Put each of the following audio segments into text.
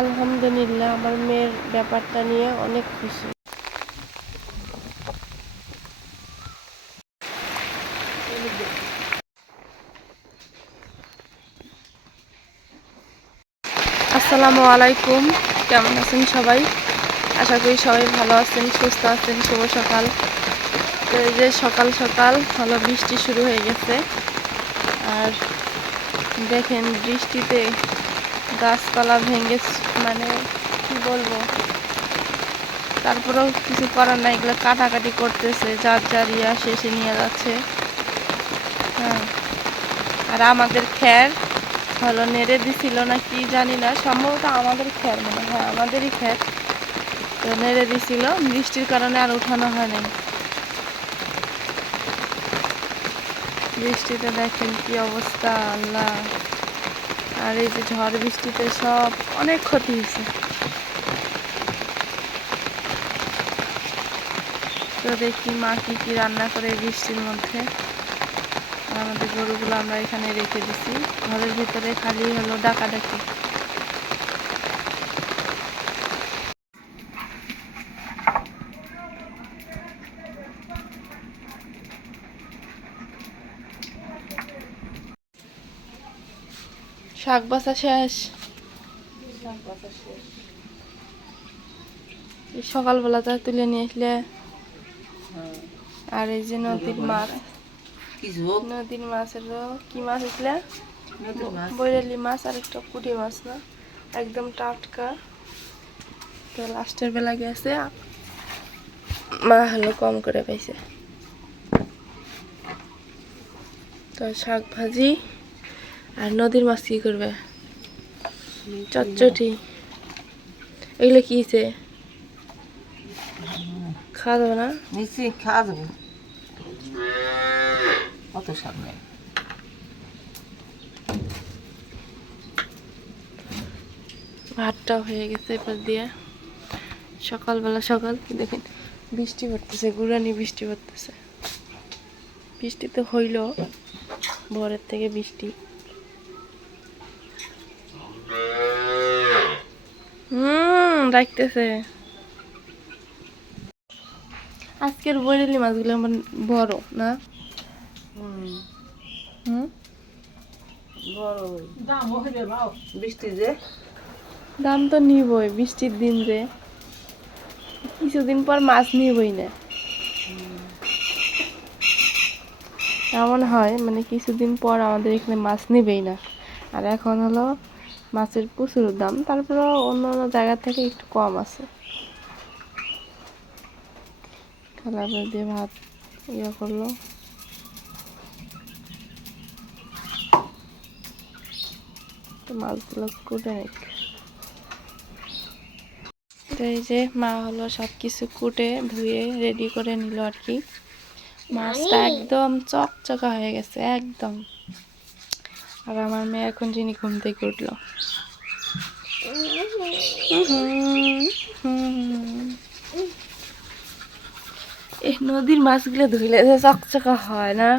আলহামদুলিল্লাহ, আমার মেয়ের ব্যাপারটা নিয়ে অনেক খুশি। আসসালামু আলাইকুম, কেমন আছেন সবাই? আশা করি সবাই ভালো আছেন, সুস্থ আছেন। শুভ সকাল। তো এই যে সকাল সকাল ভালো বৃষ্টি শুরু হয়ে গেছে। আর দেখেন বৃষ্টিতে গাছপালা ভেঙে, মানে কি বলবো, তারপরেও কিছু করার নাই, এগুলো কাটাকাটি করতেছে, যার যার ইয়া শেষে নিয়ে যাচ্ছে। হ্যাঁ, আর আমাদের খ্যার হলো নেড়ে দিছিল না কি জানি না, সম্ভবত আমাদের খ্যার, মনে হয় আমাদেরই খ্যার। তো নেড়ে দিছিল, বৃষ্টির কারণে আর উঠানো হয় নাই। বৃষ্টিতে দেখেন কি অবস্থা, আল্লাহ। আর এই যে ঝড় বৃষ্টিতে সব অনেক ক্ষতি হয়েছে। তো দেখি মা কি কি রান্না করে এই বৃষ্টির মধ্যে। আর আমাদের গরুগুলো আমরা এখানে রেখে দিছি, ঘরের ভিতরে খালি হলো ডাকাডাকি। শাক বাছা শেষ। সকালবেলাটা তুলে নিয়ে আসলে। আর এই যে নদীর মাছ, নদীর মাছের কি মাছ আসলে, বৈরালি মাছ আর একটা পুঁটি মাছ, না একদম টাটকা। তো লাস্টের বেলা গেছে, মা হলো কম করে পাইছে। তো শাক ভাজি আর নদীর মাছ কি করবে, চটচটি। এগুলো কি হয়েছে, খাওয়া যাবে না? নিশ্চয়ই খাওয়া যাবো, অত সামনে। ভাতটাও হয়ে গেছে এবার দিয়ে। সকালবেলা সকাল দেখেন বৃষ্টি পড়তেছে, গুড়ানি বৃষ্টি পড়তেছে। বৃষ্টি তো হইল, ভোরের থেকে বৃষ্টি। ডাকতেছে। আজকের বৈরালি মাছগুলো আমার বড় না। বৃষ্টি যে দাম তো নিবই, বৃষ্টির দিন যে কিছুদিন পর মাছ নিবই না। এমন হয় মানে কিছুদিন পর আমাদের এখানে মাছ নিবেই না। আর এখন হলো মাছের প্রচুর দাম, তারপরেও অন্য অন্য জায়গা থেকে একটু কম আছে। খালা দিয়ে ভাত ইয়ে করলো। তো মাছগুলো কুটে নিক। তো এই যে মা হলো সব কিছু কুটে ধুয়ে রেডি করে নিল আর কি। মাছটা একদম চকচকা হয়ে গেছে একদম। আর আমার মেয়ে এখন যিনি ঘুম থেকে উঠলো। এই নদীর মাছগুলো ধুইলে যে চকচকা হয় না।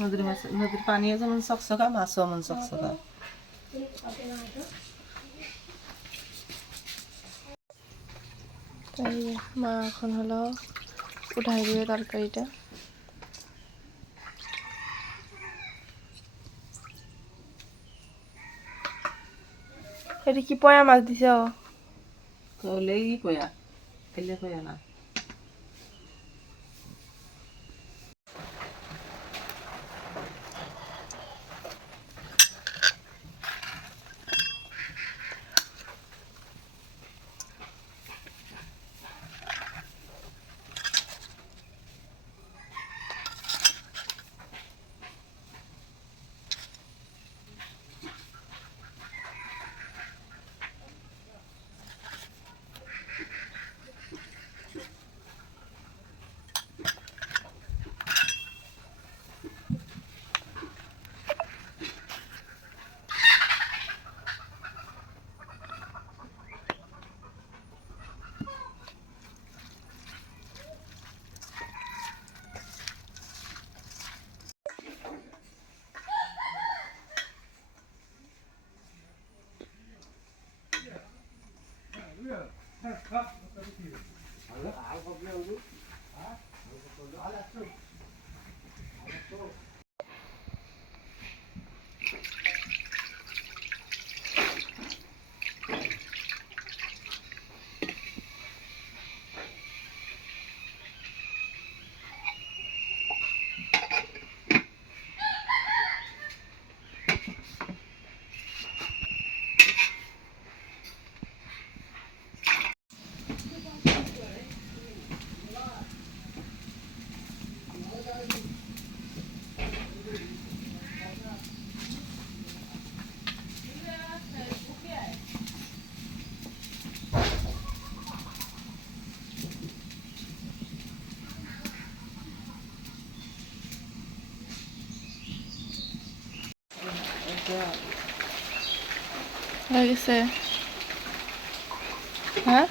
নদীর মাছ, নদীর পানিও যেমন চকচকা, মাছও এমন চকচকা। তাই মা এখন হলো উঠাই দিবে তরকারিটা। এটা কি পয়া মাছ দিছ? কলেই কয়া, খেলে কয়া না। হয়ে গেছে। হ্যাঁ,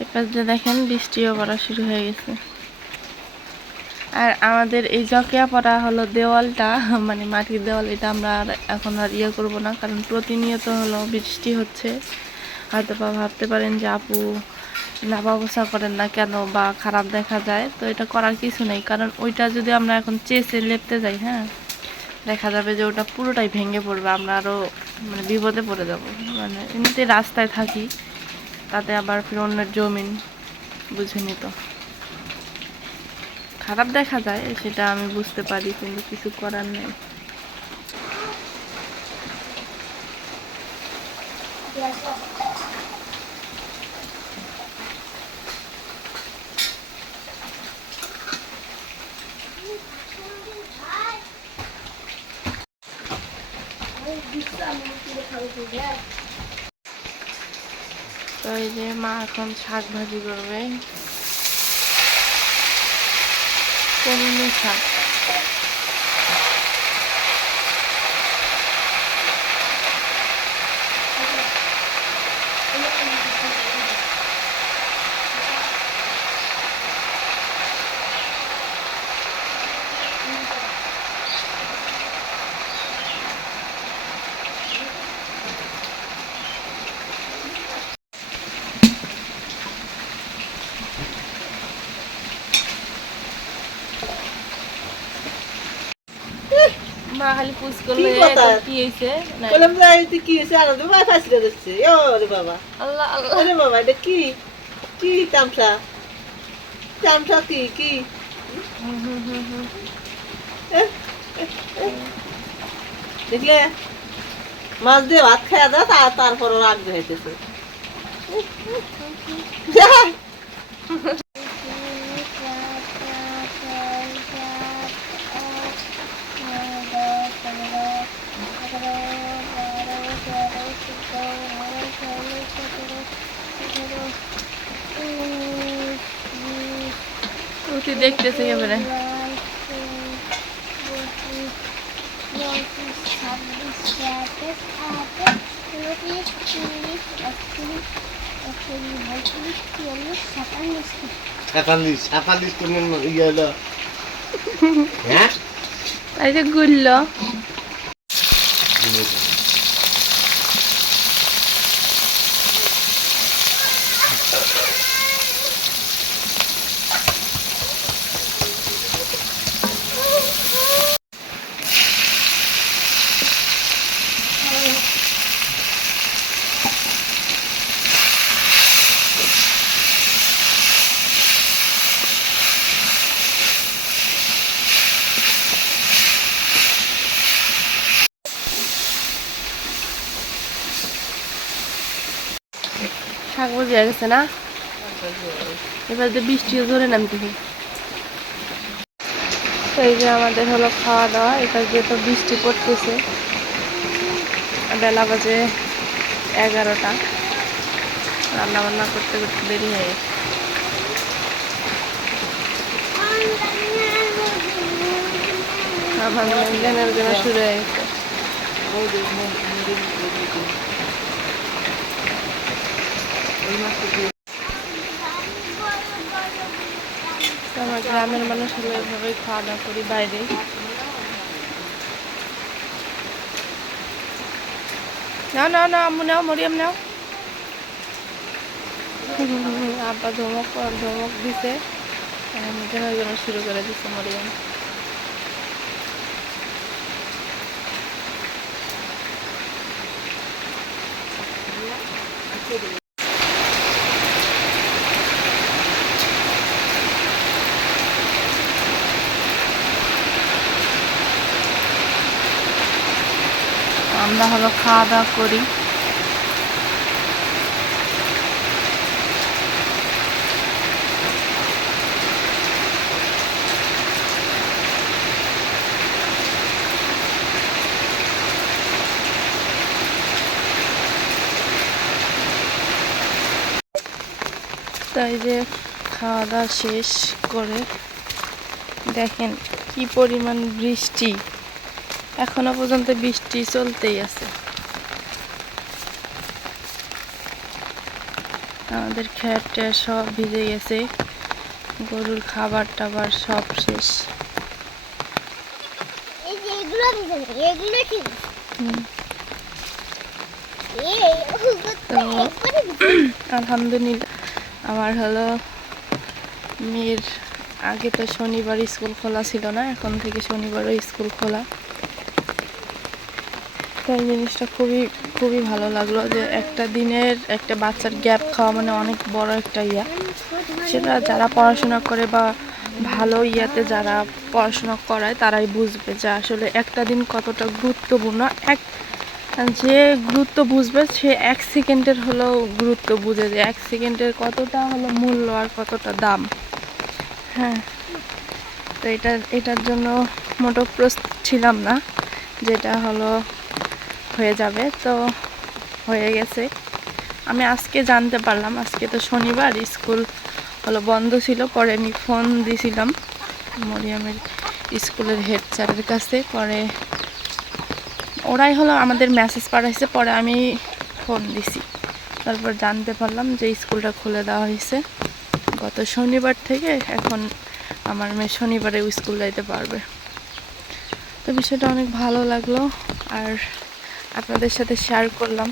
এই পাশ দিয়ে দেখেন বৃষ্টিও পড়া শুরু হয়ে গেছে। আর আমাদের এই জকিয়া পড়া হলো দেওয়ালটা, মানে মাটির দেওয়াল, এটা আমরা আর এখন আর ইয়ে করবো না, কারণ প্রতিনিয়ত হলো বৃষ্টি হচ্ছে। হয়তো বা ভাবতে পারেন যে আপু নাপা পোছা করেন না কেন, বা খারাপ দেখা যায়, তো এটা করার কিছু নেই। কারণ ওইটা যদি আমরা এখন চেসে লেপতে যাই, হ্যাঁ, দেখা যাবে যে ওটা পুরোটাই ভেঙে পড়বে, আমরা আরও মানে বিপদে পড়ে যাব। মানে এমনিতে রাস্তায় থাকি, তাতে আবার ফির অন্যের জমিন, বুঝেনি তো, খারাপ দেখা যায়, সেটা আমি বুঝতে পারি, কিন্তু কিছু করার নেই। তো এই যে মা এখন শাক ভাজি করবে, কলমি শাক। মা খালি পুষ করলে কি হয়েছে, বললাম যে এই কি হয়েছে, আর বাবা ফাঁসিটা দিচ্ছে। ওরে বাবা, আল্লাহ আল্লাহ, ওরে বাবা, এটা কি কি তামসা, তামসা কি কি দেখলে, মাছ দিয়ে ভাত খাওয়া দাও, তারপরও রাগ হইতেছে। দেখতেছে এবারে এই যে গুলল শাক ভাজি হয়ে গেছে না, এবার যে বৃষ্টিও জোরে নামতেছে। তো এই যে আমাদের হলো খাওয়া দাওয়া, এটা যে তো বৃষ্টি পড়তেছে, বেলা বাজে 11টা, রান্না বান্না করতে করতে দেরি হয়ে গেছে। আমার লেনদেনের জন্য শুরু হয়ে গেছে। আমার গ্রামের মানুষ হলো এভাবেই খাওয়া দাওয়া করি বাইরে। নাও নাও নাও, আম্মু নাও, মরিয়াম নাও। আব্বা ধমক দিছে, জন্য শুরু করে দিচ্ছে মরিয়ম। আমরা হলো খাওয়া দাওয়া করি। তাই যে খাওয়া দাওয়া শেষ করে দেখেন কি পরিমাণ বৃষ্টি, এখনো পর্যন্ত বৃষ্টি চলতেই আছে। আমাদের খেত সব ভিজে গেছে, গরুর খাবার টাবার সব শেষ। তো আলহামদুলিল্লাহ আমার হলো মেয়ের আগে তো শনিবার স্কুল খোলা ছিল না, এখন থেকে শনিবারও স্কুল খোলা। তাই জিনিসটা খুবই ভালো লাগলো যে একটা দিনের একটা বাচ্চার গ্যাপ খাওয়া মানে অনেক বড় একটা ইয়া। সেটা যারা পড়াশোনা করে বা ভালো ইয়াতে যারা পড়াশোনা করায় তারাই বুঝবে যে আসলে একটা দিন কতটা গুরুত্বপূর্ণ। যে গুরুত্ব বুঝবে সে 1 সেকেন্ডের হলেও গুরুত্ব বুঝে, যে 1 সেকেন্ডের কতটা হলো মূল্য আর কতটা দাম। হ্যাঁ, তো এটার জন্য মোটেও প্রস্তুত ছিলাম না যেটা হলো হয়ে যাবে, তো হয়ে গেছে। আমি আজকে জানতে পারলাম, আজকে তো শনিবার স্কুল হলো বন্ধ ছিল। পরে আমি ফোন দিয়েছিলাম মরিয়মের স্কুলের হেড স্যারের কাছে, পরে ওরাই হলো আমাদের মেসেজ পাঠাইছে, পরে আমি ফোন দিছি, তারপর জানতে পারলাম যে স্কুলটা খুলে দেওয়া হয়েছে গত শনিবার থেকে। এখন আমার মেয়ে শনিবারে স্কুল যাইতে পারবে। তো বিষয়টা অনেক ভালো লাগলো আর আপনাদের সাথে শেয়ার করলাম,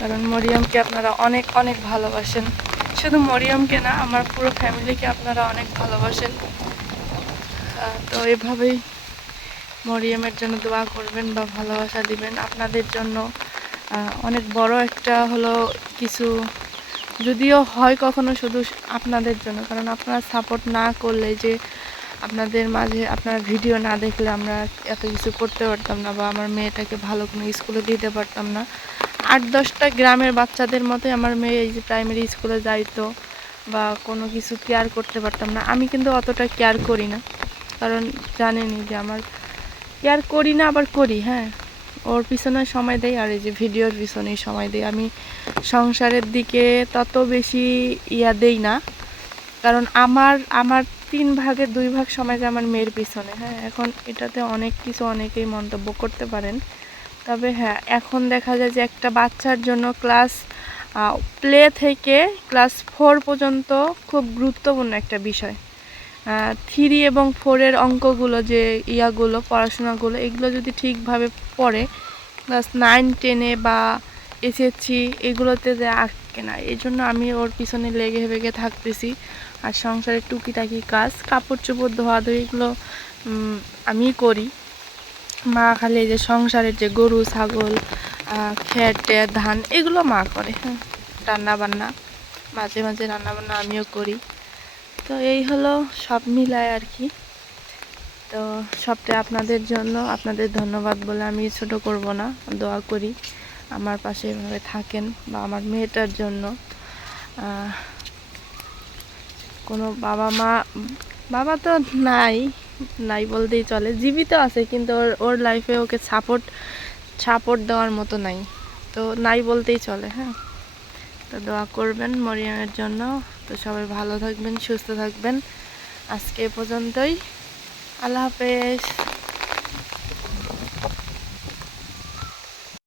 কারণ মরিয়মকে আপনারা অনেক অনেক ভালোবাসেন। শুধু মরিয়মকে না, আমার পুরো ফ্যামিলিকে আপনারা অনেক ভালোবাসেন। তো এভাবেই মরিয়মের জন্য দোয়া করবেন বা ভালোবাসা দিবেন। আপনাদের জন্য অনেক বড় একটা হলো কিছু যদিও হয় কখনো শুধু আপনাদের জন্য, কারণ আপনারা সাপোর্ট না করলে, যে আপনাদের মাঝে আপনারা ভিডিও না দেখলে আমরা এত কিছু করতে পারতাম না, বা আমার মেয়েটাকে ভালো কোনো স্কুলে দিতে পারতাম না। 8-10টা গ্রামের বাচ্চাদের মতোই আমার মেয়ে এই যে প্রাইমারি স্কুলে যাইতো, বা কোনো কিছু কেয়ার করতে পারতাম না। আমি কিন্তু অতটা কেয়ার করি না, কারণ জানেনই যে আমার কেয়ার করি না, আবার করি। হ্যাঁ, ওর পিছনে সময় দেই আর এই যে ভিডিওর পিছনেই সময় দেই। আমি সংসারের দিকে তত বেশি ইয়া দেই না, কারণ আমার 3 ভাগের 2 ভাগ সময় যায় আমার মেয়ের পিছনে। হ্যাঁ, এখন এটাতে অনেক কিছু অনেকেই মন্তব্য করতে পারেন, তবে হ্যাঁ এখন দেখা যায় যে একটা বাচ্চার জন্য ক্লাস প্লে থেকে ক্লাস 4 পর্যন্ত খুব গুরুত্বপূর্ণ একটা বিষয়। 3 এবং 4-এর অঙ্কগুলো যে ইয়াগুলো পড়াশোনাগুলো এগুলো যদি ঠিকভাবে পড়ে, ক্লাস 9-10-এ বা এসএসসি এগুলোতে যে আটকে না। এই জন্য আমি ওর পিছনে লেগে থাকতেছি। আর সংসারের টুকিটাকি কাজ, কাপড় চোপড় ধোয়াধুয়ি এগুলো আমি করি। মা খালি এই যে সংসারের যে গরু ছাগল খেটে ধান এগুলো মা করে। হ্যাঁ, রান্নাবান্না মাঝে মাঝে রান্নাবান্না আমিও করি। তো এই হলো সব মিলায় আর কি। তো সবটা আপনাদের জন্য, আপনাদের ধন্যবাদ বলে আমি ছোট করব না। দোয়া করি আমার পাশে এভাবে থাকেন, বা আমার মেয়েটার জন্য। কোনো বাবা তো নাই বলতেই চলে, জীবিত আছে কিন্তু ওর লাইফে ওকে সাপোর্ট দেওয়ার মতো নাই, তো নাই বলতেই চলে। হ্যাঁ, তো দোয়া করবেন মরিয়মের জন্য। তো সবাই ভালো থাকবেন, সুস্থ থাকবেন। আজকে এ পর্যন্তই, আল্লাহ হাফেজ।